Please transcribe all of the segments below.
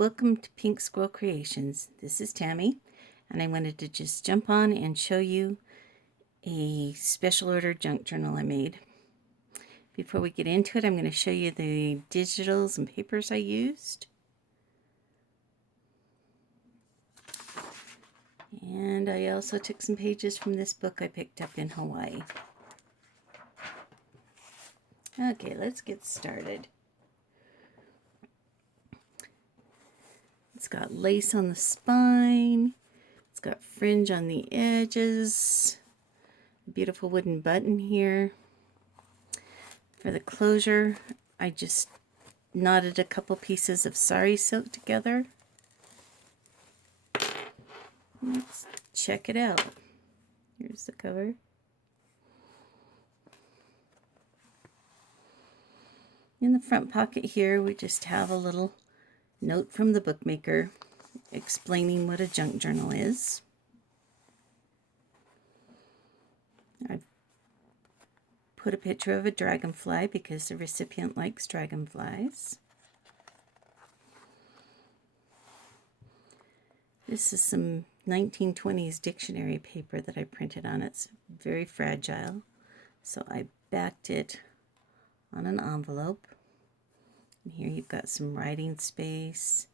Welcome to Pink Squirrel Creations. This is Tammy, and I wanted to just jump on and show you a special order junk journal I made. Before we get into it, I'm going to show you the digitals and papers I used. And I also took some pages from this book I picked up in Hawaii. Okay, let's get started. It's got lace on the spine. It's got fringe on the edges. A beautiful wooden button here. For the closure, I just knotted a couple pieces of sari silk together. Let's check it out. Here's the cover. In the front pocket here, we just have a little note from the bookmaker explaining what a junk journal is. I've put a picture of a dragonfly because the recipient likes dragonflies. This is some 1920s dictionary paper that I printed on. It's very fragile, so I backed it on an envelope. And here you've got some writing space,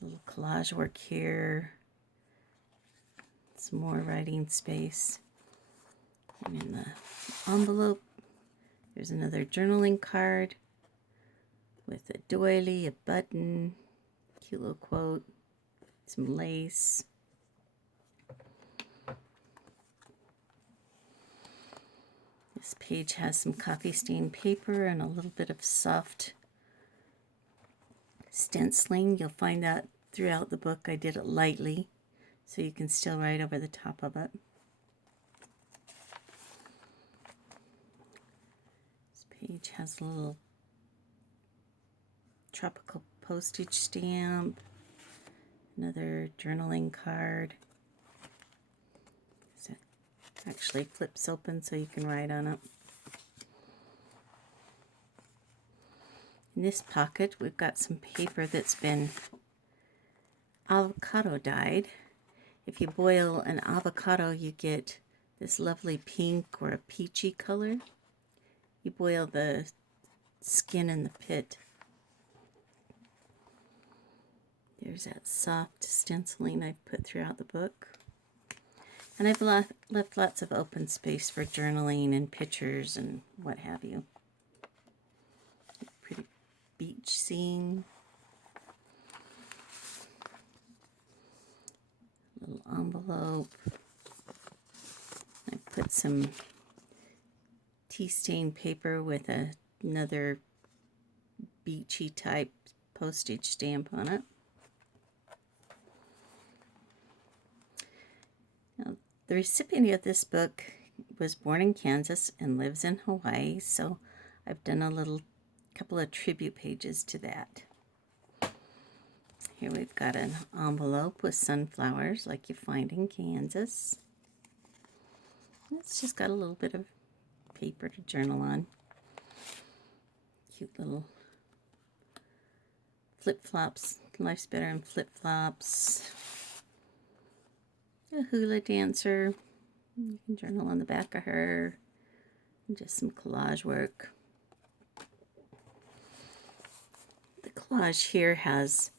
a little collage work here, some more writing space. And in the envelope, there's another journaling card with a doily, a button, cute little quote, some lace. This page has some coffee stained paper and a little bit of soft stenciling. You'll find that throughout the book. I did it lightly so you can still write over the top of it. This page has a little tropical postage stamp, another journaling card. So it actually flips open so you can write on it. In this pocket, we've got some paper that's been avocado dyed. If you boil an avocado, you get this lovely pink or a peachy color. You boil the skin in the pit. There's that soft stenciling I've put throughout the book. And I've left lots of open space for journaling and pictures and what have you. Pretty beach scene. Little envelope. I put some tea stained paper with another Beachy type postage stamp on it. Now, the recipient of this book was born in Kansas and lives in Hawaii, so I've done a couple of tribute pages to that. Here we've got an envelope with sunflowers like you find in Kansas. It's just got a little bit of paper to journal on. Cute little flip-flops. Life's better in flip-flops. A hula dancer. You can journal on the back of her. And just some collage work. The collage here has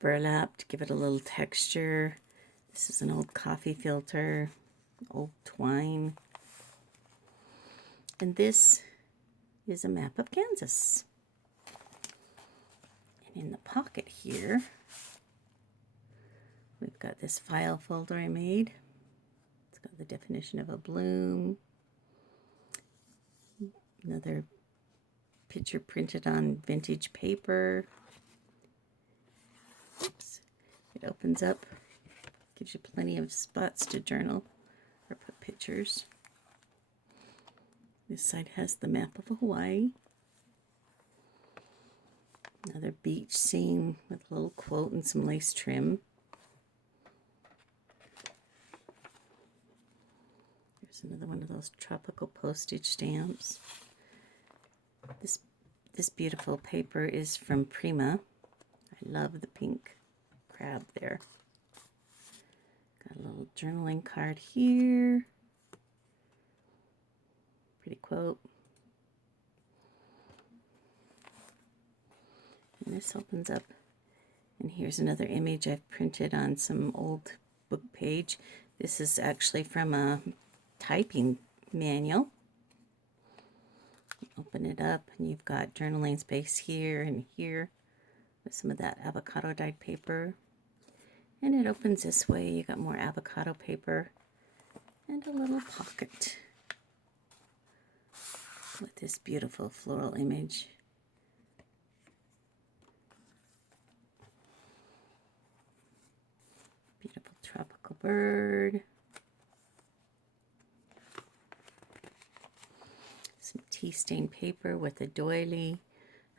burlap to give it a little texture. This is an old coffee filter, old twine. And this is a map of Kansas. And in the pocket here, we've got this file folder I made. It's got the definition of a bloom. Another picture printed on vintage paper. Oops. It opens up, gives you plenty of spots to journal or put pictures. This side has the map of Hawaii. Another beach scene with a little quote and some lace trim. There's another one of those tropical postage stamps. This beautiful paper is from Prima. I I love the pink crab there. Got a little journaling card here. Pretty quote. And this opens up, and here's another image I've printed on some old book page. This is actually from a typing manual. Open it up, and you've got journaling space here and here with some of that avocado dyed paper. And it opens this way. You got more avocado paper and a little pocket with this beautiful floral image. Beautiful tropical bird. Some tea stained paper with a doily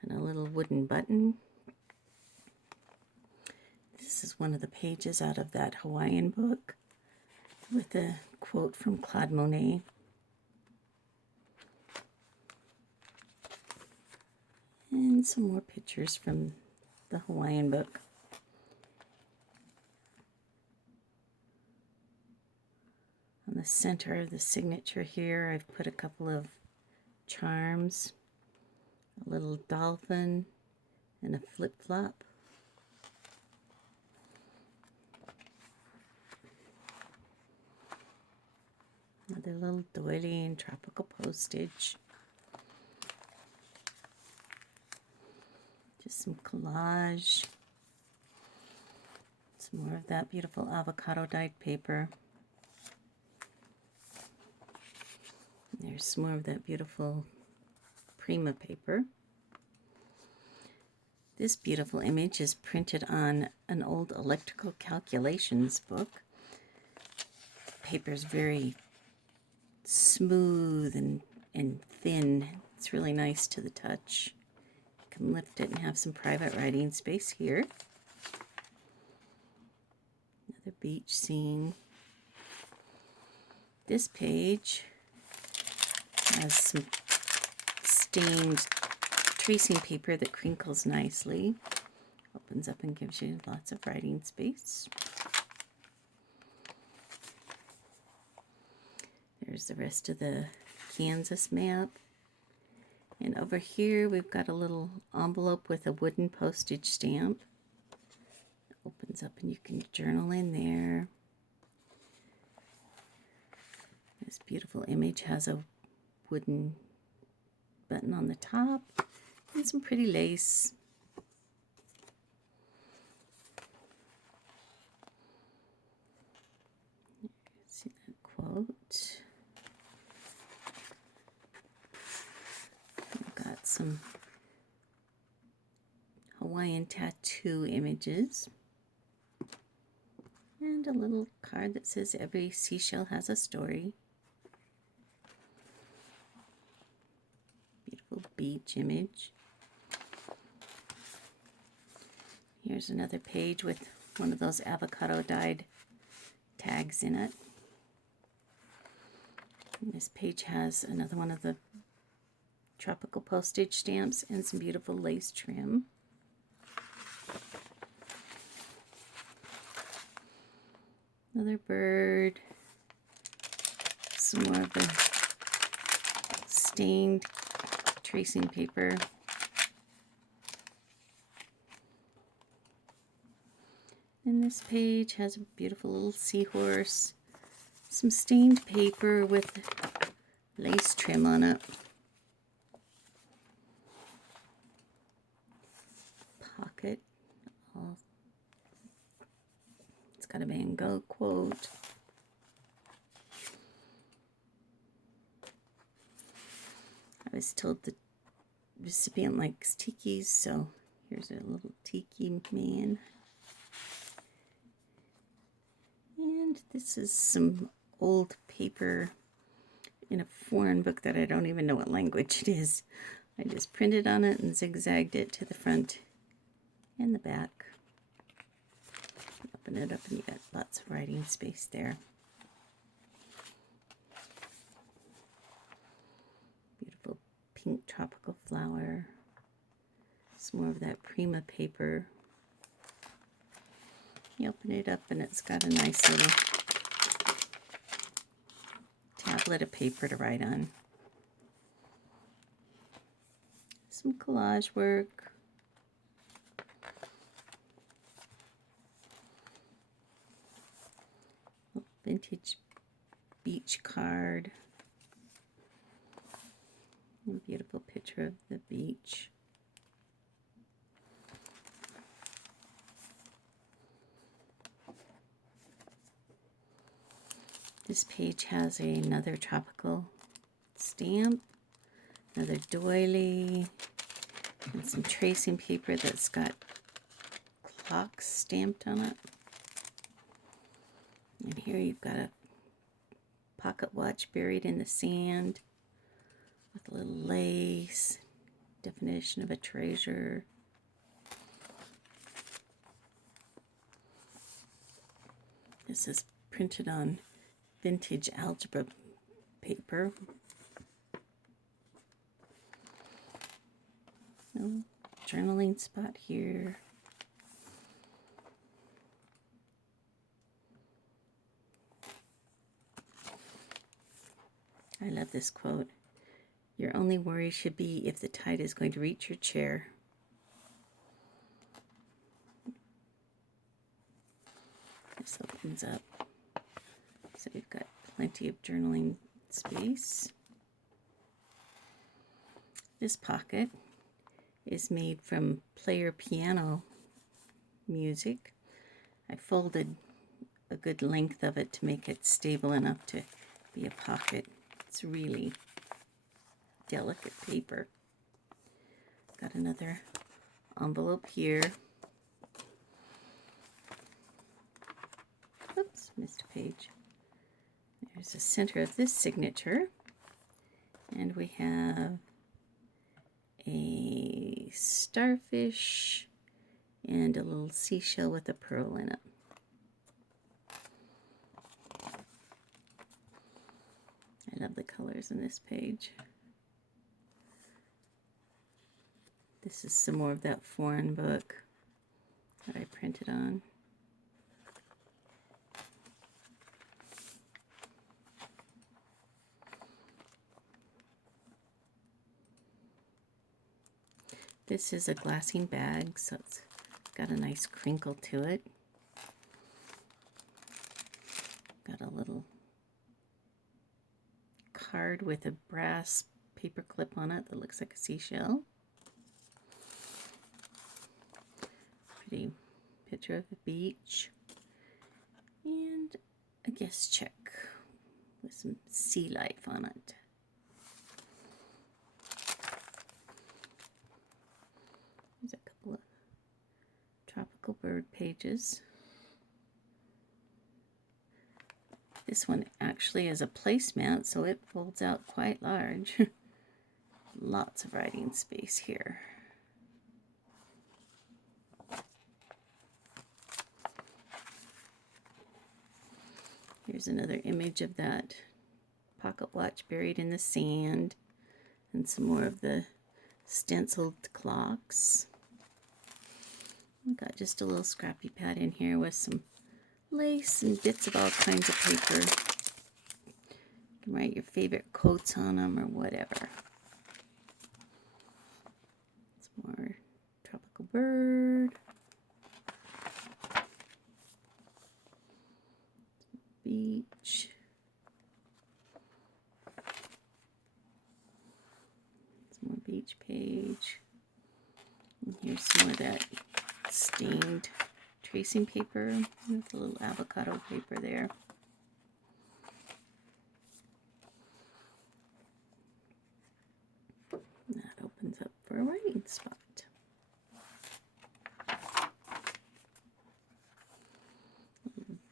and a little wooden button. This is one of the pages out of that Hawaiian book with a quote from Claude Monet. And some more pictures from the Hawaiian book. On the center of the signature here, I've put a couple of charms, a little dolphin, and a flip-flop. Another little doily and tropical postage. Just some collage. Some more of that beautiful avocado dyed paper. There's some more of that beautiful Prima paper. This beautiful image is printed on an old electrical calculations book. Paper's very smooth and thin. It's really nice to the touch. You can lift it and have some private writing space here. Another beach scene. This page has some stained tracing paper that crinkles nicely. Opens up and gives you lots of writing space. There's the rest of the Kansas map. And over here we've got a little envelope with a wooden postage stamp. Opens up and you can journal in there. This beautiful image has a wooden button on the top and some pretty lace. See that quote. We've got some Hawaiian tattoo images and a little card that says every seashell has a story. Beautiful beach image. Here's another page with one of those avocado dyed tags in it. And this page has another one of the tropical postage stamps and some beautiful lace trim. Another bird. Some more of the stained tracing paper. And this page has a beautiful little seahorse. Some stained paper with lace trim on it. Pocket. It's got a Van Gogh quote. I was told the recipient likes tikis, so here's a little tiki man. And this is some old paper in a foreign book that I don't even know what language it is. I just printed on it and zigzagged it to the front and the back. Open it up and you got lots of writing space there. Beautiful pink tropical flower. Some more of that Prima paper. You open it up and it's got a nice little tablet of paper to write on. Some collage work. Vintage beach card. A beautiful picture of the beach. This page has another tropical stamp, another doily, and some tracing paper that's got clocks stamped on it. And here you've got a pocket watch buried in the sand with a little lace, definition of a treasure. This is printed on vintage algebra paper. No journaling spot here. I love this quote. Your only worry should be if the tide is going to reach your chair. This opens up. So we've got plenty of journaling space. This pocket is made from player piano music. I folded a good length of it to make it stable enough to be a pocket. It's really delicate paper. Got another envelope here. Oops, missed a page. There's the center of this signature. And we have a starfish and a little seashell with a pearl in it. I love the colors in this page. This is some more of that foreign book that I printed on. This is a glassine bag, so it's got a nice crinkle to it. Got a little card with a brass paper clip on it that looks like a seashell. Pretty picture of the beach. And a guest check with some sea life on it. There's a couple of tropical bird pages. This one actually is a placemat, so it folds out quite large. Lots of writing space here. Here's another image of that pocket watch buried in the sand, and some more of the stenciled clocks. We've got just a little scrappy pad in here with some lace and bits of all kinds of paper. You can write your favorite quotes on them or whatever. Some more tropical bird. Beach. Some more beach page. And here's some more of that stained tracing paper with a little avocado paper there. And that opens up for a writing spot.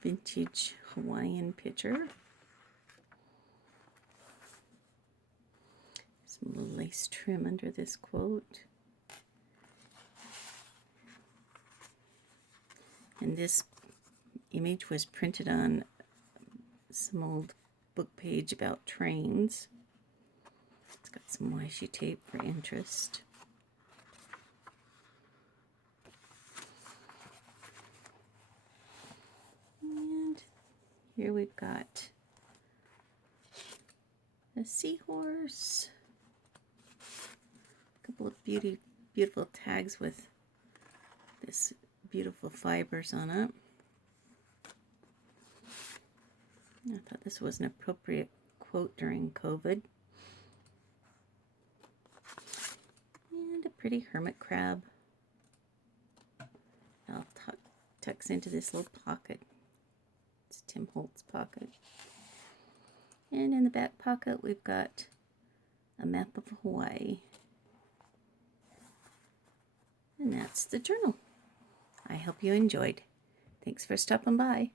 Vintage Hawaiian picture. Some little lace trim under this quote. And this image was printed on some old book page about trains. It's got some washi tape for interest. Here we've got a seahorse. A couple of beautiful tags with this beautiful fibers on it. I thought this was an appropriate quote during COVID. And a pretty hermit crab. I'll tucks into this little pocket. It's Tim Holtz pocket. And in the back pocket we've got a map of Hawaii. And that's the journal. I hope you enjoyed. Thanks for stopping by.